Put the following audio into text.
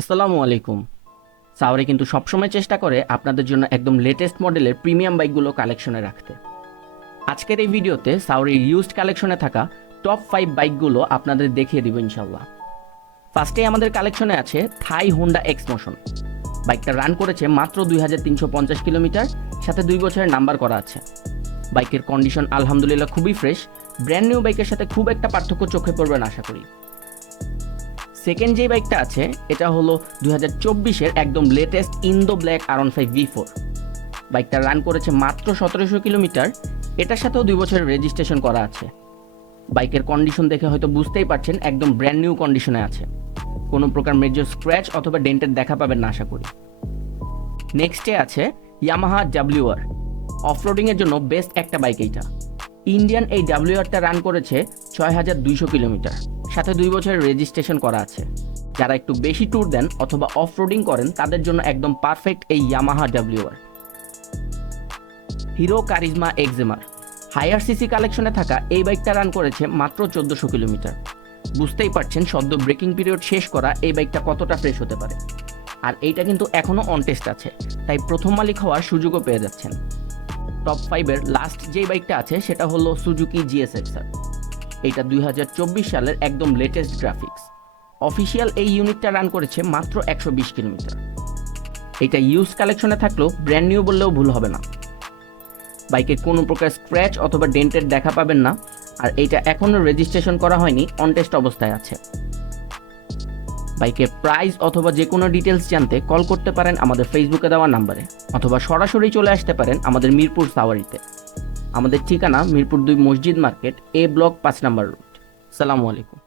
আসসালামু আলাইকুম। সাওয়ারি কিন্তু সবসময় চেষ্টা করে আপনাদের জন্য একদম লেটেস্ট মডেলের প্রিমিয়াম বাইকগুলো কালেকশনে রাখতে। আজকের এই ভিডিওতে সাওয়ারির ইউজড কালেকশনে থাকা টপ 5 বাইকগুলো আপনাদের দেখিয়ে দিব ইনশাল্লাহ। ফার্স্টে আমাদের কালেকশনে আছে থাই হোন্ডা এক্স মোশন। বাইকটা রান করেছে মাত্র 2350 কিলোমিটার, সাথে 2 বছরের নাম্বার করা আছে। বাইকের কন্ডিশন আলহামদুলিল্লাহ খুবই ফ্রেশ। ব্র্যান্ড নিউ বাইকের সাথে খুব একটা পার্থক্য চোখে পড়বে না আশা করি। সেকেন্ড যে বাইকটা আছে এটা হলো 2024-এর একদম latest Indo black R15 V4। বাইকটা রান করেছে মাত্র 1700 কিলোমিটার, এটার সাথেও 2 বছরের রেজিস্ট্রেশন করা আছে। বাইকের কন্ডিশন দেখে হয়তো বুঝতেই পারছেন একদম ব্র্যান্ড নিউ কন্ডিশনে আছে। কোনো প্রকার মেজর স্ক্র্যাচ অথবা ডেন্টের দেখা পাবেন না আশা করি। নেক্সটে আছে ইয়ামাহা WR। অফরোডিংয়ের জন্য বেস্ট একটা বাইক এইটা। ইন্ডিয়ান এই WRটা রান করেছে 6200 কিলোমিটার, সাথে 2 বছরের রেজিস্ট্রেশন করা আছে। যারা একটু বেশি ট্যুর দেন অথবা অফ রোডিং করেন তাদের জন্য একদম পারফেক্ট এই Yamaha WR। Hero Karizma XMR higher CC কালেকশনে থাকা এই বাইকটা রান করেছে মাত্র 1400 কিলোমিটার। বুঝতেই পারছেন সদ্য ব্রেকিং পিরিয়ড শেষ করা এই বাইকটা কতটা ফ্রেশ হতে পারে। আর এইটা কিন্তু এখনও অন টেস্ট আছে, তাই প্রথম মালিক হওয়ার সুযোগও পেয়ে যাচ্ছেন। টপ 5-এর লাস্ট যেই বাইকটা আছে সেটা হলো সুজুকি GSX-R। এইটা 2024 সালের একদম লেটেস্ট গ্রাফিক্স। অফিসিয়াল এই ইউনিটটা রান করেছে মাত্র 120 কিলোমিটার। এটা ইউজ কালেকশনে থাকলেও ব্র্যান্ড নিউ বললেও ভুল হবে না। বাইকে কোনো প্রকার স্ক্র্যাচ অথবা ডেন্টের দেখা পাবেন না। আর এইটা এখনও রেজিস্ট্রেশন করা হয়নি, অন টেস্ট অবস্থায় আছে। বাইকের প্রাইস অথবা যে কোনো ডিটেলস জানতে কল করতে পারেন আমাদের ফেসবুকে দেওয়া নাম্বারে, অথবা সরাসরি চলে আসতে পারেন আমাদের মিরপুর সাওয়ারিতে। আমাদের ঠিকানা মিরপুর 2 মসজিদ market, A block 5 number road. সালামু আলাইকুম।